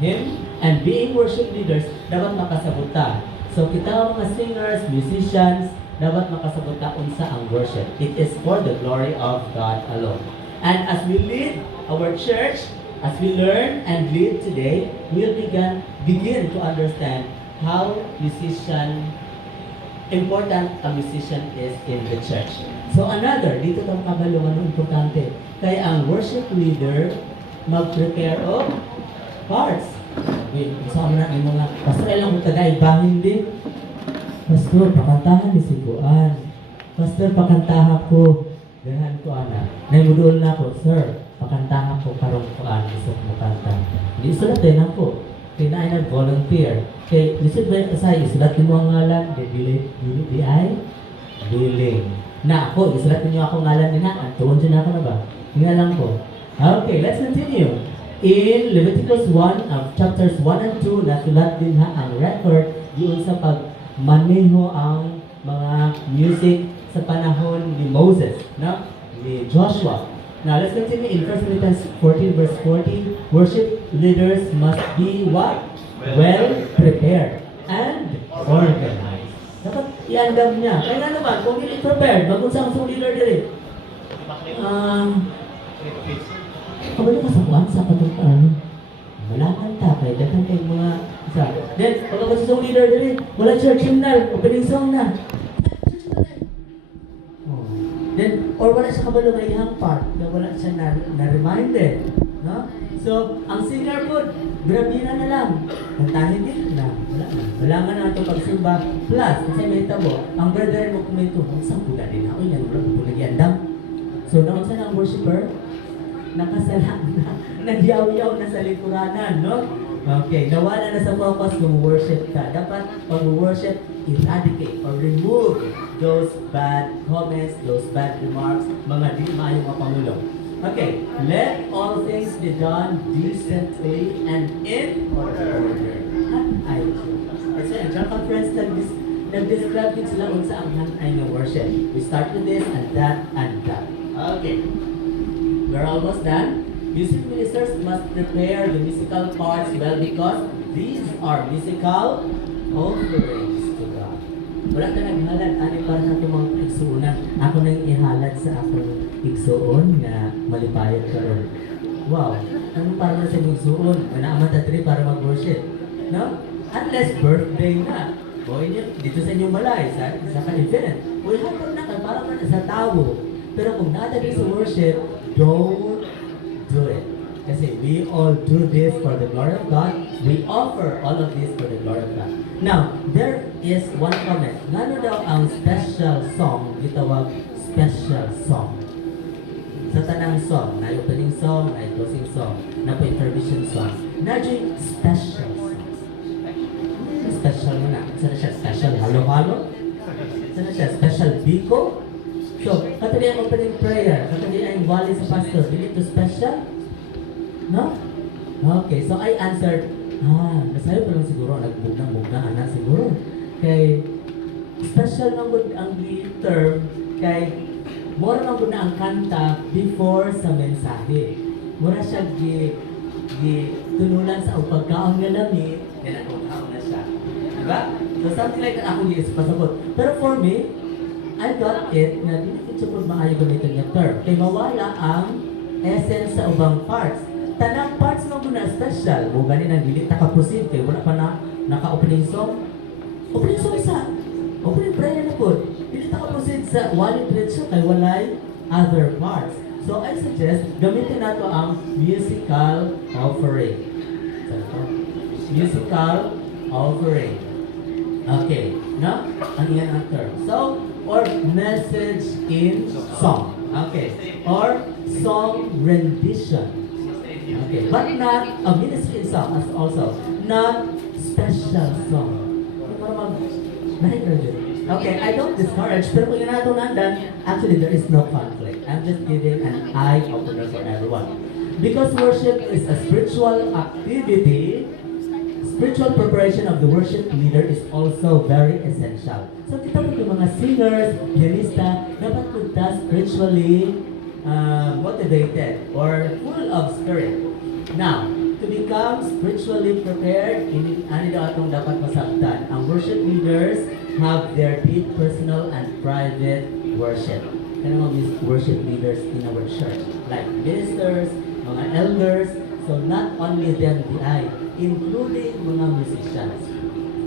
hymn, and being worship leaders, dapat makasabuta. So kita mga singers, musicians, dapat makasabuta unsa ang worship. It is for the glory of God alone. And as we lead our church, as we learn and lead today, we'll begin to understand how important a musician is in the church. So another, dito itong kabalungan importante. Kaya ang worship leader mag-prepare of parts. Kasama na yung mga pastor lang kung taga-ibahin din. Pastor, pakantahan ni Siguan. Pastor, pakantahan ko. Ganahan ko, ana. Naimudol na ako, sir, pakantahan ko karong ko, ana. Gusto ko makanta. Hindi isulat din ako. Kaya na ay nag-volunteer. Kaya, lisod ba yung kasay, isulat mo ang ngalan, di ay billing. Na ako, isulat niyo ako ngalan din na. Tuwan dyan ako na ba? Ngalan ko. Okay, let's continue. In Leviticus 1, chapters 1 and 2, nasulat din ang record doon sa pagmaneho ang mga music sa panahon ni Moses, no? Ni Joshua. Now, let's continue in 1 Corinthians 14, verse 40. Worship leaders must be what? Well prepared and organized. Dapat i-andam niya. Kaya nga naman, kung hindi prepared, mag-unsang sa leader din. Kabalo ka sa kuwan, sa patutaan. Malaman ta, kaya dagan kayong mga isa. Then, pag ako sa leader din, wala church hymnal, opening song na. Then, or wala siya kabalo may ihang part, na wala siya na-reminded. No? So, ang singer po, grabina na lang. Kantahin din na. Wala nga na ito pagsimba. Plus, kasi may tabo, ang brother mo kumento, saan po din ako yan, wala po nag-iandam. So, naman saan ang worshiper? Nakasala na, nagyaw-yaw na sa likuranan, no? Okay, nawala na sa focus kung worship ka. Dapat pag worship, eradicate or remove those bad comments, those bad remarks, mga di maayong mga pangulong. Okay, let all things be done decently and in order. Hanay. Kasi ang John Conference nag-describe din sila kung sa ang hanay ng worship. We start with this and that and that. Okay. We're almost done. Music ministers must prepare the musical parts well because these are musical offerings to God. Wala ka naghalad, ani para sa itong mga igsuunan. Ako nang ihalad sa akong igsuon nga malipayan ka ron. Wow, ano para na sa igsuon? Manaaman tatri para mag-worship. No? Unless birthday na. Boy niyo, dito sa inyong balay, sa ka-event. Uy, hapon na ka, para man sa tao. Pero kung natagay sa worship, don't do it. Kasi we all do this for the glory of God. We offer all of this for the glory of God. Now, there is one comment. Ngano daw ang special song, gitawag special song. Sa tanang song, na opening song, na closing song, na po intermission song, na special song. Special mo na. Sana siya special halo-halo? Sana siya special biko? So, katabi ang opening prayer, katabi ang wali sa pastor, dili to special? No? Okay, so I answered, nasayo pa lang siguro, nagbugna-bugnahan na siguro. Kay, special lang good ang term, kay, mura lang good na ang kanta before sa mensahe. Mura siya tunulan sa pagkaon nga lamit, then ako na siya. Diba? So something like that, ako yung pasabot. Pero for me, I got it na hindi ko po maayo gamitin yung term. Kaya mawala ang essence sa ubang parts. Tanang parts mo muna special. Mo ganin ang dili takaproceed kaya wala pa na naka-opening song. Opening song isa. Opening prayer na po. Dili takaproceed sa wallet ritual kay walay other parts. So I suggest gamitin nato ang musical offering. Musical offering. Okay. No? Ang iyan ang term. So, or message in song. Okay. Or song rendition. Okay. But not a ministry in song as also. Not special song. Okay, I don't discourage, pero kung yun natin nandan, actually there is no conflict. I'm just giving an eye-opener for everyone. Because worship is a spiritual activity, spiritual preparation of the worship leader is also very essential. So kita po yung mga singers, pianista, dapat punta spiritually motivated or full of spirit. Now, to become spiritually prepared, ano daw atong dapat masabtan? Ang worship leaders have their deep personal and private worship. Kaya mga worship leaders in our church, like ministers, mga elders, so not only them including mga musicians,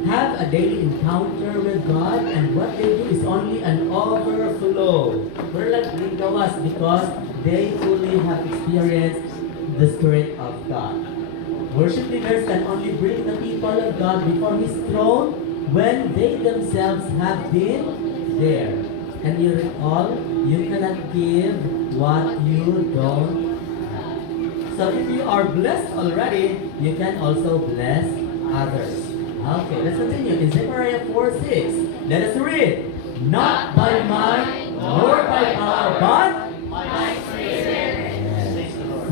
have a daily encounter with God, and what they do is only an overflow. We're like gawas because they fully have experienced the Spirit of God. Worship leaders can only bring the people of God before His throne when they themselves have been there. And you recall, you cannot give what you don't have. So if you are blessed already, you can also bless others. Okay, let's continue. In Zechariah 4:6, let us read. Not by might, nor by power, but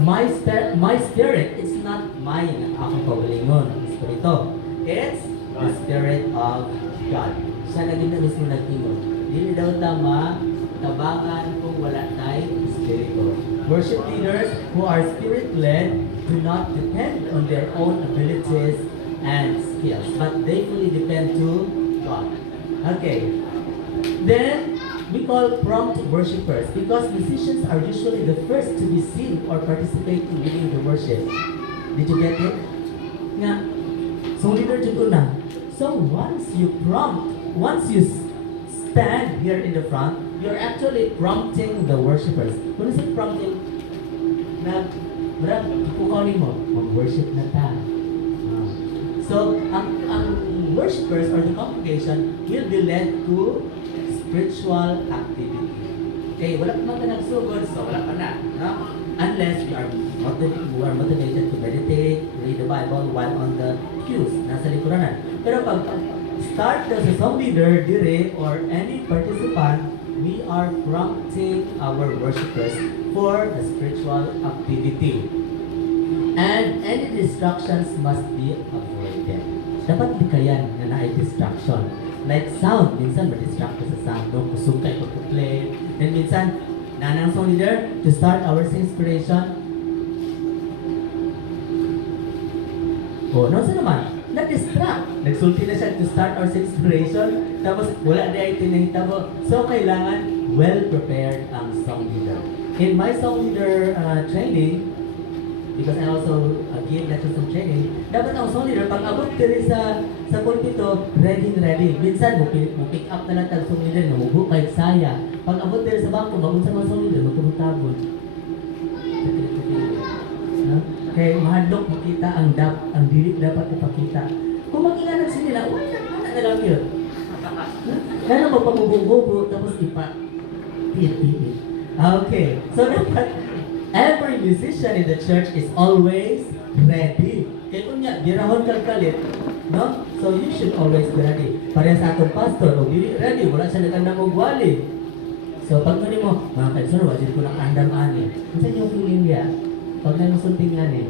My spirit. my spirit. It's not mine. Akong pagalingon. Espiritu. It's the Spirit of God. Siya na din na mismo nagtingon. Dili daw tama, tabangan kung wala tayong Espiritu. Worship leaders who are Spirit-led do not depend on their own abilities and skills, but they fully depend to God. Okay. Then, we call prompt worshipers because musicians are usually the first to be seen or participate in leading the worship. Did you get it? Nga, so leader dito na. So once you stand here in the front, you're actually prompting the worshipers. Kung is it prompting? Na, marag, kukunin mo, mag-worship na ta. So, ang worshipers or the congregation will be led to spiritual activity. Okay, wala pa mga nagsugod, so wala pa na. No? Unless we are motivated to meditate, read the Bible while on the pews, nasa likuran. Pero pag start as a song leader, dire, or any participant, we are prompting our worshipers for the spiritual activity. And any distractions must be avoided. Dapat likayan na na distraction. Like sound, minsan ma-distract ka sa sound, no? Kusukay ko play. Then minsan, nanang song leader, to start our inspiration. Oh, no sa naman, na-distract. Nagsulti na siya to start our inspiration, tapos wala na ay tinahitabo. So, kailangan well-prepared ang song leader. In my song leader training, because I also give lectures and training, dapat ang song leader, pag abot ka rin sa pulpito, ready. Minsan, mo pick up na lang ang song leader, namubo kahit saya. Pag abot ka rin sa bangko, magun sa mga song leader, magkamutabon. No? Kaya mahadlok makita ang dili dapat ipakita. Kung mag-inganan sila, wala na lang yun. Kaya magpamububo, tapos ipa-pit. Okay, so dapat every musician in the church is always ready. Kaya kung niya, girahon kalkalit, no? So you should always be ready. Parehas sa atong pastor, o dili ready, wala siya nagandang ugwali. So pag gani mo, mga kaisor, wala ko ng andam ani. Minsan yung feeling niya, pag namusunting nga niya,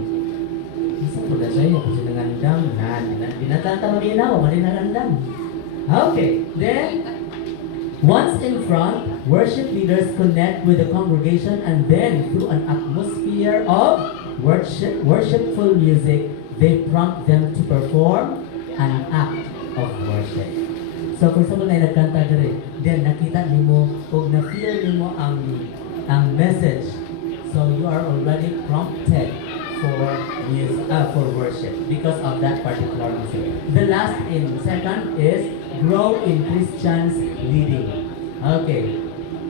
minsan ko na siya, kasi nangandam, binatata maginaw, mali nangandam. Okay, then, once in front, worship leaders connect with the congregation, and then through an atmosphere of worshipful music, they prompt them to perform an act of worship. So for example, na nagkanta diri, then nakita nimo o na-feel nimo ang message. So you are already prompted for music, for worship because of that particular music. The last in second is grow in Christians leading. Okay.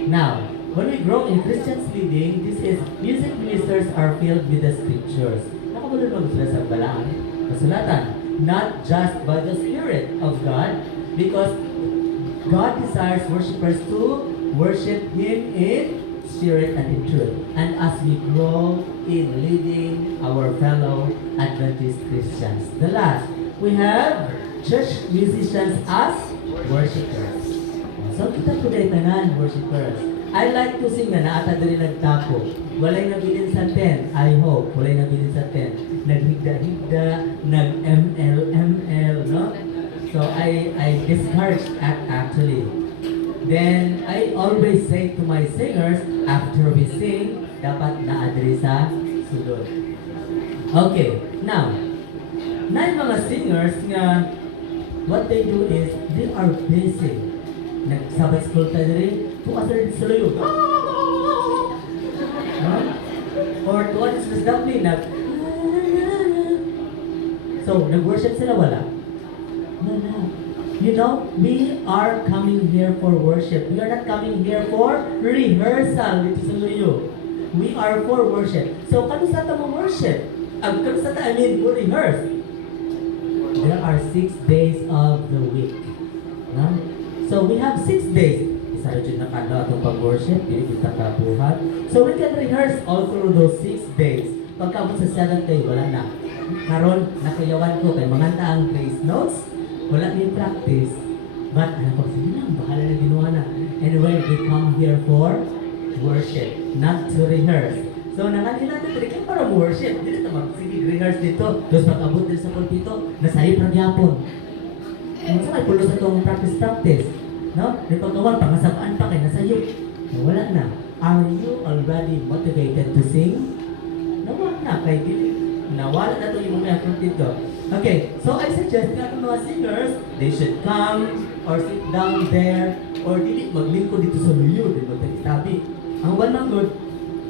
Now, when we grow in Christians leading, this is music ministers are filled with the scriptures. Nakabulong sila sa balaan, kasulatan, not just by the Spirit of God, because God desires worshipers to worship Him in spirit and in truth. And as we grow in leading our fellow Adventist Christians. The last, we have church musicians as worshipers. So kita po dahil tanan, worshipers. I like to sing na naata dali nagtapo. Walay nabilin sa 10, I hope. Walay nabilin sa 10. Naghigda-higda, nag-ML, no? So I discouraged actually. Then I always say to my singers, after we sing, dapat na-adre sa sulod. Okay, now, na yung mga singers nga, what they do is, they are busy. Nag-Sabbath school tayo rin, tuasar din sila yun. Or tuwa din sila sa dapli, so, nag-worship sila, wala? Wala. You know, we are coming here for worship. We are not coming here for rehearsal dito sa Luyo. We are for worship. So, kano sa mo worship? Kano sa I mean, rehearse. There are 6 days of the week. No? So, we have 6 days. Isa rin na kano atong pag-worship, hindi kita kabuhat. So, we can rehearse all through those 6 days. Pagkabot sa 7th day, wala na. Karon, nakayawan ko kay mga taang grace notes. Wala ni practice. But, alam ko, sige lang, bahala na ginawa na. Anyway, we come here for worship, not to rehearse. So, nanganila natin, kaya para worship. Hindi na mag-rehearse dito. Tapos pag-abot din sa pulpito, nasayip na gyapon. Kung sa may pulo sa itong practice. No? Di pagkawan, pangasabaan pa kayo, nasayip. Wala na. Are you already motivated to sing? Nawala na, kay nawala na ito yung mga effort dito. Okay, so I suggest nga mga singers, they should come or sit down there or dili maglingkod dito sa luyo, di ba tabi. Ang one man good,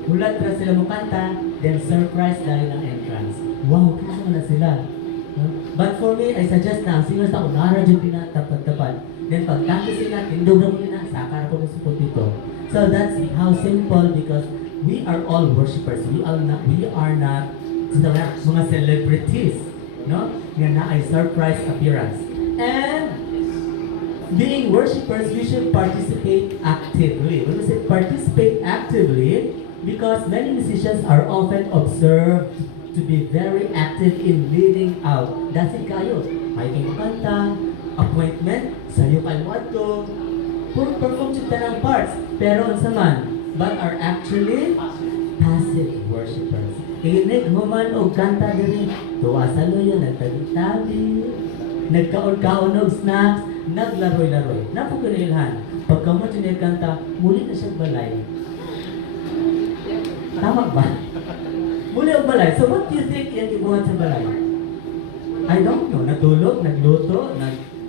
hulat na sila mo kanta, then surprise dahil ng entrance. Wow, kasi na sila. But for me, I suggest na ang singers na unara dyan pinatapad-tapad. Then pag kanto sila, tindog na muna, saka na po sa dito. So that's how simple because we are all worshipers. We are not mga celebrities. No? Yan na ay surprise appearance. And being worshipers, we should participate actively. When we say participate actively, because many musicians are often observed to be very active in leading out. That's it kayo. May kanta, appointment, sayo kayo ato, puro perform sa ng parts. Pero ang saman, but are actually passive worshipers. Inig human o kanta din, tuwa sa luyo, nagtabi-tabi, nagkaon-kaon og snacks, naglaroy-laroy. Napukunilhan. Pagka mo kanta, muli na siya balay. Tama ba? Muli ang balay. So what do you think yan ibuhat sa balay? I don't know. Natulog, nagluto,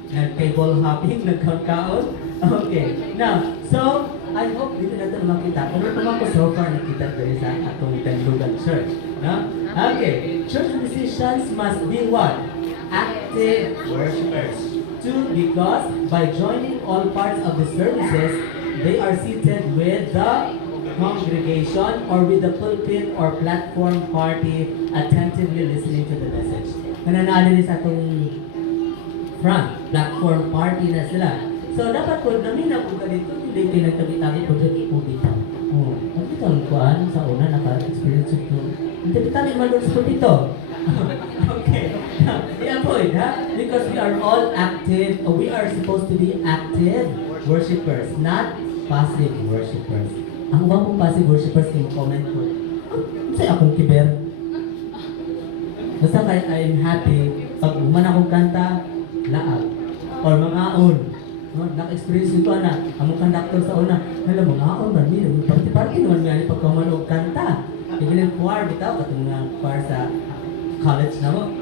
nag-table hopping, nagkaon-kaon. Okay. Now, so, I hope dito natin makita. Kung naman ko so far nakita dito sa atong Tanlugan Church. No? Okay. Church musicians must be what? Active worshipers. 2, because by joining all parts of the services, they are seated with the congregation or with the pulpit or platform party attentively listening to the message. Nananalo din sa atong front, platform party na sila. So, dapat po, namin ako ka dito, hindi pinagtabi-tabi po dito po dito. Oh, nakita ang kuhaan sa una, naka-experience ito. Nagtabi-tabi man doon sa dito. Okay. Yeah po, ha? Because we are all active, we are supposed to be active worshipers, not passive worshipers. Ang ba mong passive worshipers, yung comment ko, sa'yo akong kiber. Basta kaya I'm happy, pag uman akong kanta, laag. Or mga on. No, naka-experience ito na, ang conductor sa una, alam mo, ngaon man, party-party naman nga ni pagkaman o kanta. Tigilin choir, bitaw, katong nga choir sa college na mo.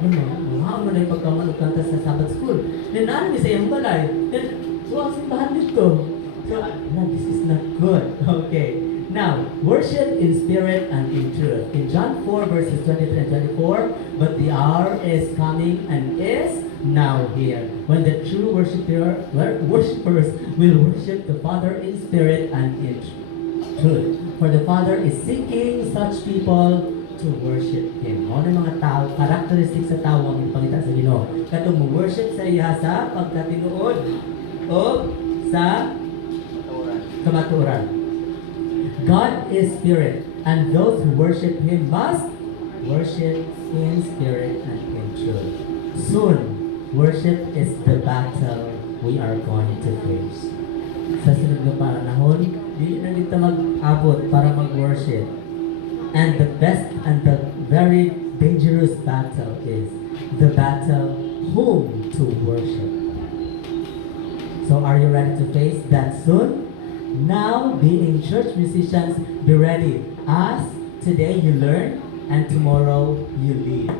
Ngaon man na yung pagkaman o kanta sa Sabbath school. Then, naanin sa iyong balay. Then, ang simbahan dito. So, no, this is not good. Okay. Now, worship in spirit and in truth. In John 4, verses 23 and 24, but the hour is coming and is now here, when the true worshippers will worship the Father in spirit and in truth. For the Father is seeking such people to worship Him. Ano yung mga tao, characteristics sa tao ang ipakita sa Ginoo. Katong mo-worship sa iya sa pagkatinuod o sa kamatuoran. God is spirit, and those who worship Him must worship in spirit and in truth. Soon, worship is the battle we are going to face. Sa sunod na panahon, hindi na dito mag-abot para mag-worship. And the best and the very dangerous battle is the battle whom to worship. So are you ready to face that soon? Now, being church musicians, be ready. Us today you learn and tomorrow you lead.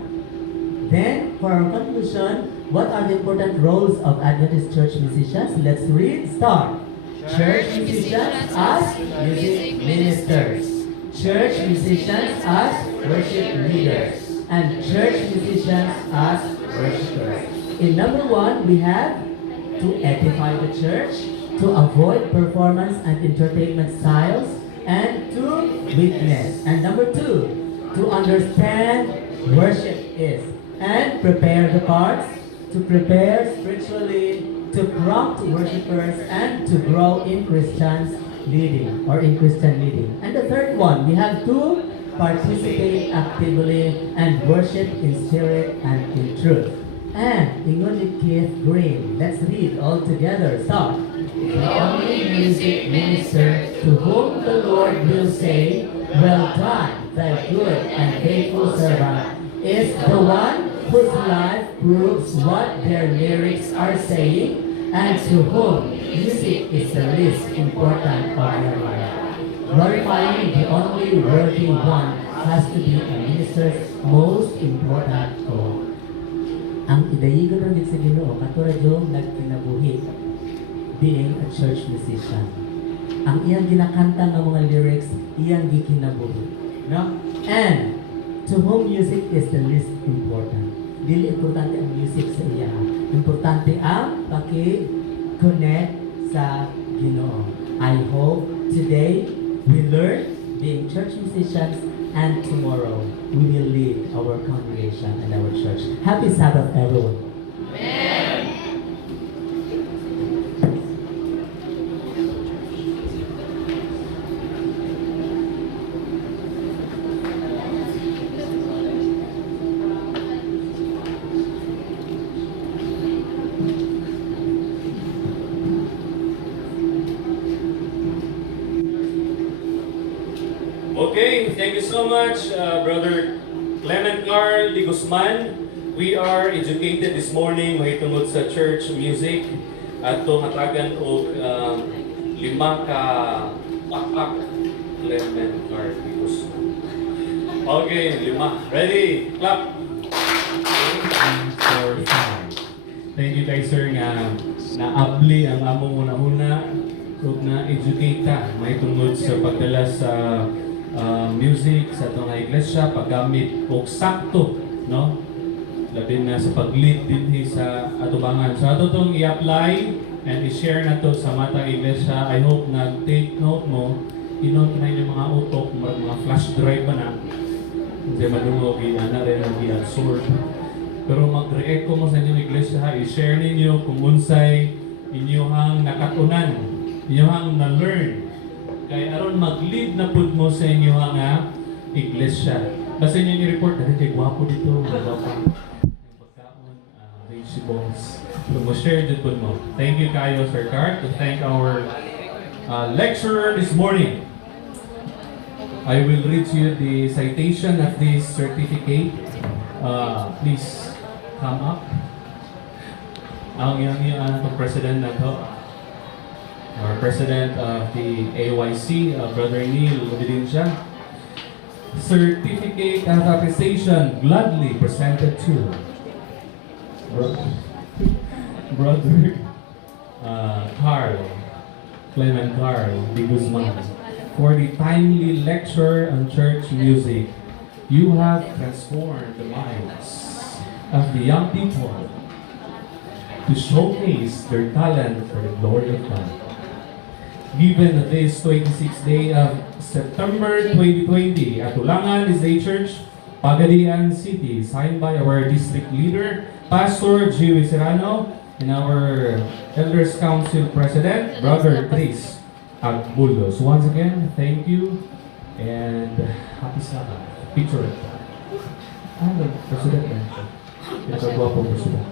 Then, for our conclusion, what are the important roles of Adventist church musicians? Let's read. Start. Church musicians as music ministers. Church musicians as worship leaders. And church musicians as worshipers. In number 1, we have to edify the church, to avoid performance and entertainment styles, and to witness. And number 2, to understand worship is, and prepare the hearts, to prepare spiritually, to prompt worshipers, and to grow in Christians leading or in Christian leading. And the third one, we have to participate actively and worship in spirit and in truth. And ingon ni Keith Green, let's read all together. Start. The only music minister to whom the Lord will say, "Well done, thy good and faithful servant," is the one whose life proves what their lyrics are saying, and to whom music is the least important of their life. Glorifying the only worthy one has to be a minister's most important goal. Ang idayigon rin sa Ginoo, katulad yung nagkinabuhi, being a church musician. Ang iyang ginakanta ng mga lyrics, iyang gikinabuhi. No? And to whom music is the least important. Dili importante ang music sa iya. Importante ang paki-connect sa Ginoo. I hope today we learn being church musicians, and tomorrow we will lead our congregation and our church. Happy Sabbath, everyone. Amen. Okay, thank you so much, Brother Clement Carl de Guzman. We are educated this morning mahitungod sa church music at itong hatagan og 5 ka pakpak. Clement Carl de Guzman. Okay, 5. Ready? Clap! Thank you guys, sir, nga naabli ang among una-una ug na-educate ta mahitungod sa pagdala sa music sa itong iglesia, paggamit og sakto, no? Labi na sa pag-lead din sa atubangan. So ato itong i-apply and i-share na to sa matang iglesia. I hope nag-take note mo, i-note na yung mga utok, mga flash drive ba na, hindi madungog, i-ana rin ang i-absorb. Pero mag-react ko mo sa inyong iglesia, i-share ninyo kung unsay inyong nakatunan, inyong na-learn. Kaya aron mag-lead na pud mo sa inyo nga iglesia. Basta inyo i-report, dahil kay gwapo dito, gwapo. Pagkaon, vegetables. So, mo-share dito pud mo. Thank you kayo, Sir Cart, to thank our lecturer this morning. I will read to you the citation of this certificate. Please come up. Ang yung president na to, our president of the AYC, Brother Neil Obedincia. Certificate of Appreciation gladly presented to Brother Carl, Clement Carl de Guzman, for the timely lecture on church music. You have transformed the lives of the young people to showcase their talent for the glory of God. Given this 26th day of September 2020 at Ulangan Day Church, Pagadian City, signed by our district leader, Pastor G. Serrano, and our Elders Council President, Brother Tris Agbulos. Once again, thank you and happy Sabbath. Picture it. The President. It's a guapo President.